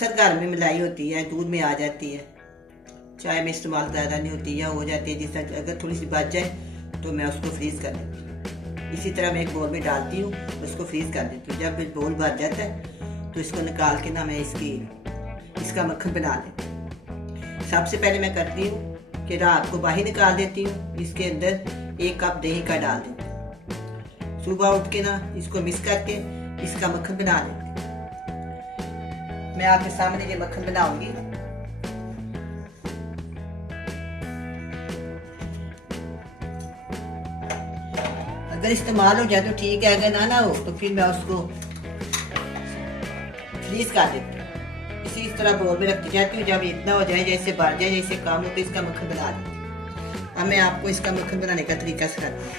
अक्सर घर में मलाई होती है, दूध में आ जाती है, चाय में इस्तेमाल ज़्यादा नहीं होती या हो जाती है। जिस तरह अगर थोड़ी सी बच जाए तो मैं उसको फ्रीज़ कर लेती हूँ। इसी तरह मैं एक बोल में डालती हूँ, उसको फ्रीज़ कर देती हूँ। जब बोल भर जाता है तो इसको निकाल के ना मैं इसका मक्खन बना लेती हूँ। सबसे पहले मैं करती हूँ कि रात को बाहर निकाल देती हूँ, इसके अंदर 1 कप दही का डाल देती हूँ। सुबह उठ के ना इसको मिक्स करके इसका मक्खन बना लेती हूँ। मैं आपके सामने ये मक्खन बनाऊंगी। अगर इस्तेमाल हो जाए तो ठीक है, अगर ना हो तो फिर मैं उसको फ्रीज कर देती हूँ। इस तरह बोल में रखती जाती हूँ। जब इतना हो जाए, जैसे बढ़ जाए, जैसे कम हो, तो इसका मक्खन बना देती हूँ। अब मैं आपको इसका मक्खन बनाने का तरीका सिखाती हूँ।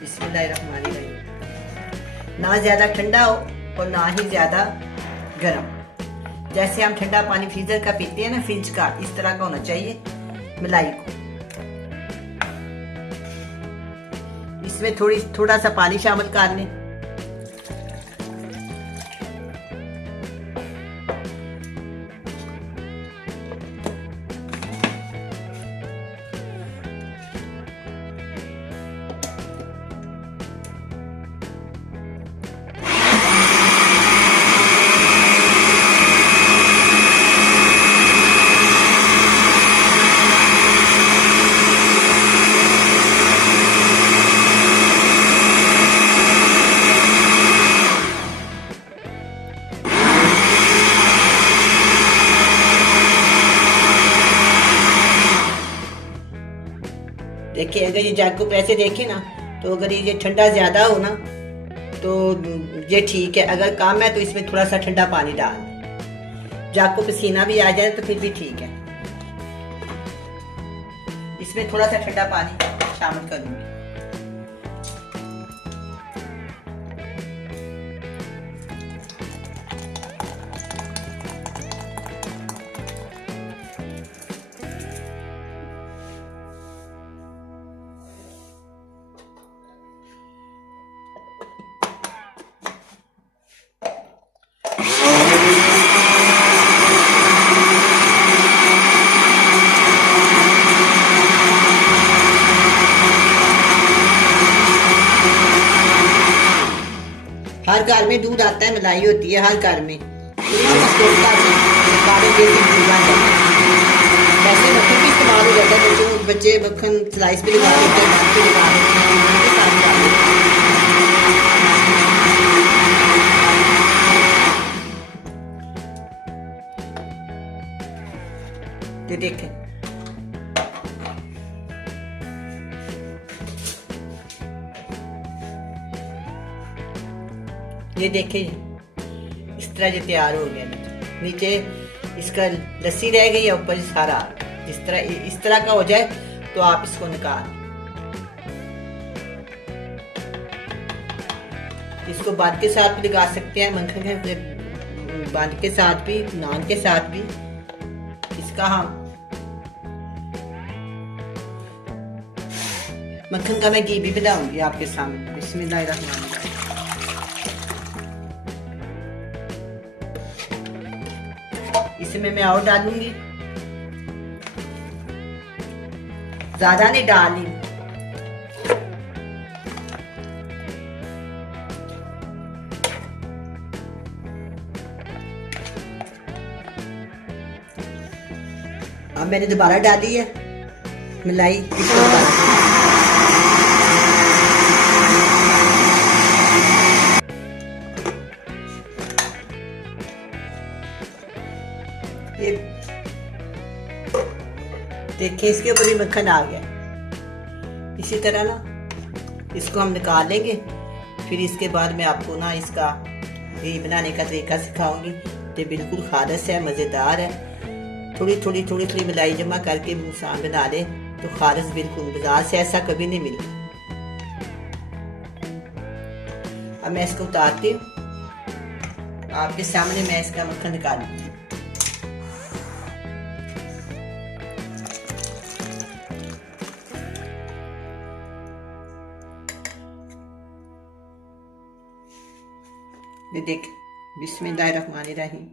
बिस्मिल्लाहिर्रहमानिर्रहीम। ना ज्यादा ठंडा हो और ना ही ज्यादा गर्म। जैसे हम ठंडा पानी फ्रीजर का पीते हैं ना, फ्रिज का, इस तरह का होना चाहिए मलाई को। इसमें थोड़ा सा पानी शामिल कर लें। देखिए, अगर ये जग को ऐसे देखे ना, तो अगर ये ठंडा ज्यादा हो ना तो ये ठीक है। अगर कम है तो इसमें थोड़ा सा ठंडा पानी डाल दें। जग को पसीना भी आ जाए तो फिर भी ठीक है। इसमें थोड़ा सा ठंडा पानी शामिल करूंगी। हर घर में दूध आता है, मलाई होती है हर घर में। वैसे मक्खन भी इस्तेमाल हो जाता है, बच्चे मक्खन स्लाइस पे लगा देते हैं। ये देखें, ये देखिए, इस तरह ये तैयार हो गया। नीचे इसका लस्सी रह गई है, ऊपर सारा। इस तरह का हो जाए तो आप इसको निकाल। इसको बांध के साथ भी लगा सकते हैं, मक्खन के बांध के साथ भी, नान के साथ भी। इसका हम मक्खन का मैं घी भी बनाऊंगी आपके सामने। बिस्मिल्लाहिर्रहमानिर्रहीम। इसमें मैं और डालूंगी, ज्यादा नहीं डाली। अब मैंने दोबारा डाली है मलाई। ये देखिए, इसके ऊपर भी मक्खन आ गया। इसी तरह ना इसको हम निकाल लेंगे। फिर इसके बाद मैं आपको ना इसका घी बनाने का तरीका सिखाऊंगी। ये बिल्कुल खालिस है, मज़ेदार है। थोड़ी मलाई जमा करके मुसान बना ले तो खालिस बिल्कुल, बाजार से ऐसा कभी नहीं मिलता। अब मैं इसको उतारती हूँ, आपके सामने मैं इसका मक्खन निकालूंगी। ये देख, बिस्मिल्लाहिर्रहमानिर्रहीम।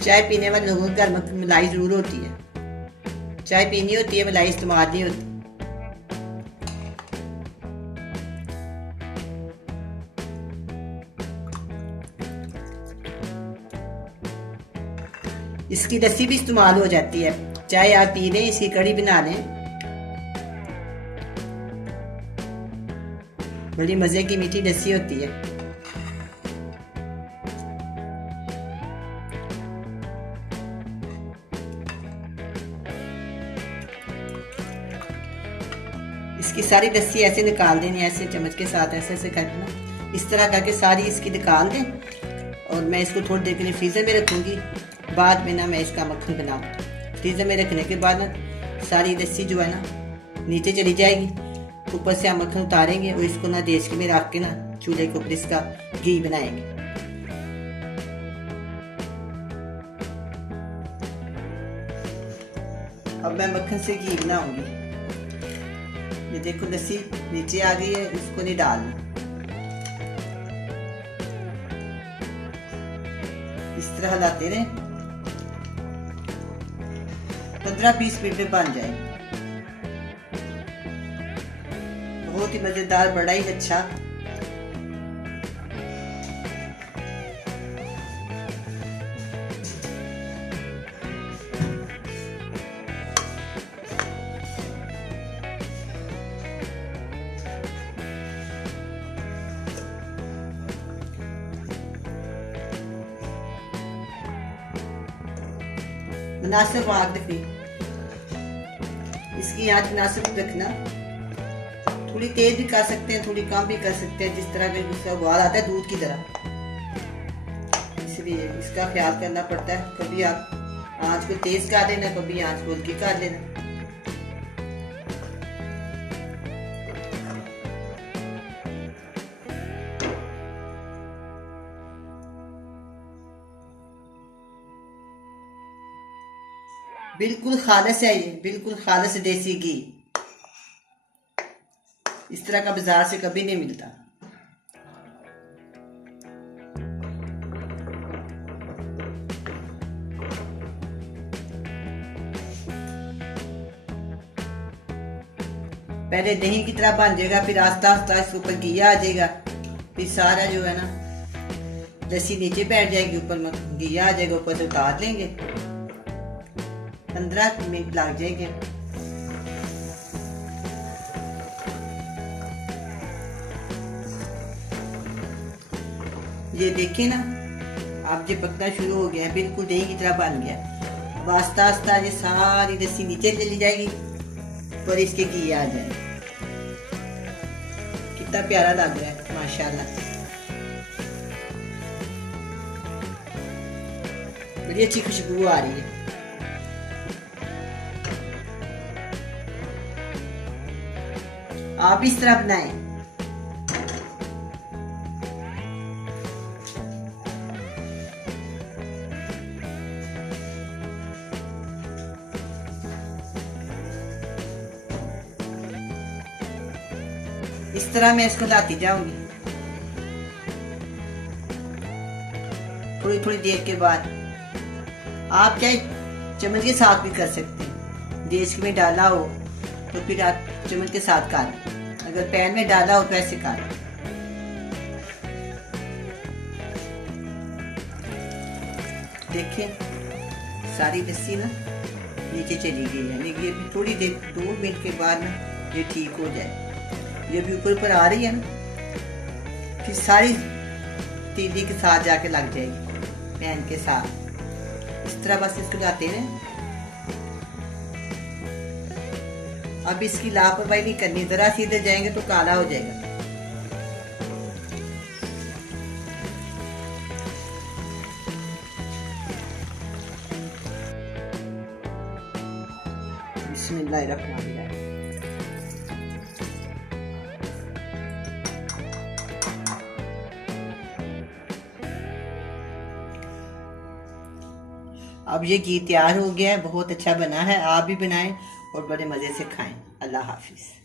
चाय पीने वाले लोगों के घर में मलाई जरूर होती है। चाय पीनी होती है, मलाई इस्तेमाल नहीं होती। इसकी लस्सी भी इस्तेमाल हो जाती है। चाय आप पी लें, इसकी कड़ी बना लें, बड़ी मजे की मीठी लस्सी होती है। इसकी सारी लस्सी ऐसे निकाल देनी, ऐसे चम्मच के साथ ऐसे ऐसे करना, इस तरह करके सारी इसकी निकाल दें। और मैं इसको थोड़ी देर के लिए फ्रीजर में रखूंगी। बाद में ना मैं इसका मक्खन बनाऊँ। फ्रीजर में रखने के बाद ना सारी लस्सी जो है ना नीचे चली जाएगी। ऊपर से हम मक्खन उतारेंगे और इसको ना देचके में रख के ना चूल्हे के ऊपर इसका घी बनाएंगे। अब मैं मक्खन से घी बनाऊंगी। ये देखो लस्सी नीचे आ गई है, इसको नहीं डालना। इस तरह हिलाते रहे, 15-20 मिनट में बन जाएगी। बहुत ही मजेदार, बड़ा ही अच्छा। मुनासिब आग रखनी, इसकी आंच मुनासिब रखना। थोड़ी तेज भी कर सकते हैं, थोड़ी कम भी कर सकते हैं, जिस तरह का इसका उबाल आता है दूध की तरह, इसलिए इसका ख्याल करना पड़ता है। कभी आप आंच को तेज कर लेना, कभी आंच को हल्की कर लेना। बिल्कुल खालिस है, ये बिल्कुल खालिस देसी घी। इस तरह का बाजार से कभी नहीं मिलता। पहले दही की तरह बन जाएगा, फिर आस्ता आस्ता इसके ऊपर घी आ जाएगा, फिर सारा जो है ना लस्सी नीचे बैठ जाएगी, ऊपर घी आ जाएगा, ऊपर से उतार लेंगे। 15 मिनट लग जाएंगे। ये देखें ना, अब ये पकना शुरू हो गया है, बिल्कुल दही की तरह बन गया। अब आस्ता आस्ता ये सारी लस्सी नीचे चली जाएगी, पर इसके घी आ जाए। कितना प्यारा लग रहा है माशाल्लाह, बड़ी अच्छी खुशबू आ रही है। आप इस तरह बनाएं। इस तरह मैं इसको लाती जाऊंगी। थोड़ी थोड़ी देर के बाद आप चाहे चम्मच के साथ भी कर सकते हैं। देश में डाला हो तो फिर आप चम्मच के साथ काट, अगर पैन में डाला हो तो ऐसे काट। देखें सारी लस्सी ना नीचे चली गई है, लेकिन ये भी थोड़ी देर 2 मिनट के बाद ना ये ठीक हो जाए। ये भी ऊपर ऊपर आ रही है ना, फिर सारी तीली के साथ जाके लग जाएगी पैन के साथ। इस तरह बस इसको लाते हैं। अब इसकी लापरवाही नहीं करनी, जरा सीधे जाएंगे तो काला हो जाएगा। बिस्मिल्लाहिर्रहमानिर्रहीम। अब ये घी तैयार हो गया है, बहुत अच्छा बना है। आप भी बनाएं और बड़े मज़े से खाएं। अल्लाह हाफिज़।